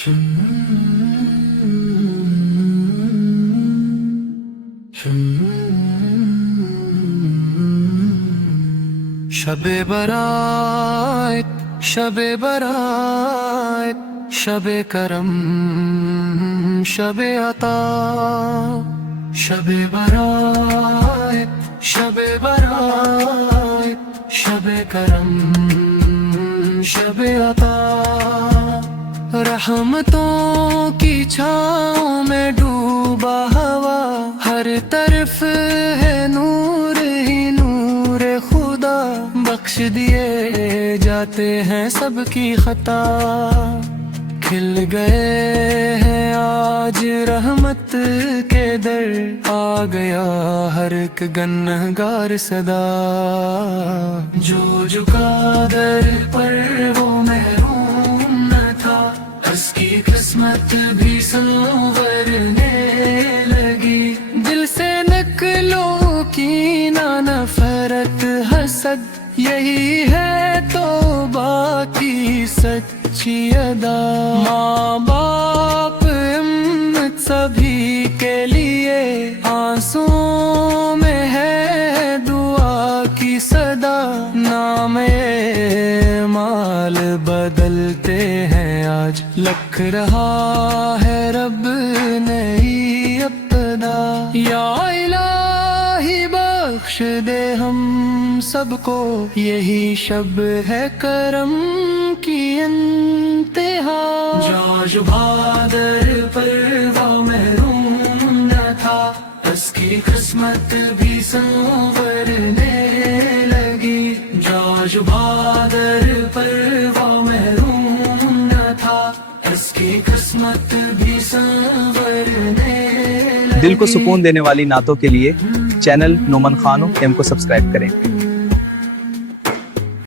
शबे बरात, शबे बरात, शबे करम, शबे अता। शबे बरात, शबे बरात, शबे करम, शबे अता। रहमतों की छाँव में डूबा हवा, हर तरफ है नूर ही नूर खुदा। बख्श दिए जाते हैं सबकी खता, खिल गए हैं आज रहमत के दर। आ गया हर एक गन्नहगार सदा, जो झुका दर पर वो महरूम न था। उसकी किस्मत भी संवरने लगी, दिल से नकलों की ना नफरत हसद। यही है तौबा की सच्ची अदा। माँ बाप हिम्मत सभी के लिए, आंसुओं में है दुआ की सदा। नाम ए माल बदलते हैं आज, लख रहा है रब नई अपदा। या इलाही बख्श दे हम सबको, यही शब है करम की इंतहा। जो भादर पर वो महरूम न था, उसकी किस्मत भी संवरने लगी। जो भादर पर वो महरूम न था, उसकी किस्मत भी संवरने लगी। दिल को सुकून देने वाली नातों के लिए चैनल नोमन खानो एम को सब्सक्राइब करें।